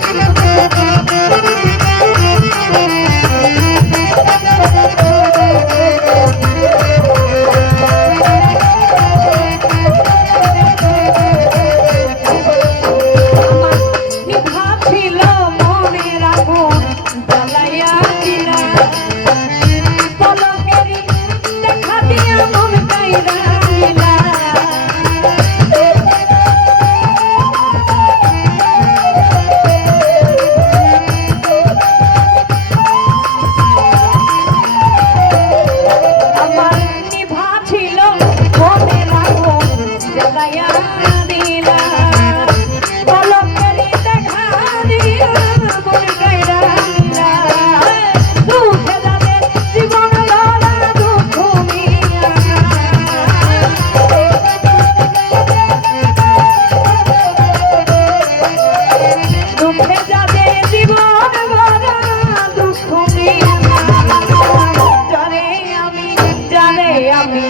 Thank you. আমি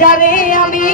যারে আমি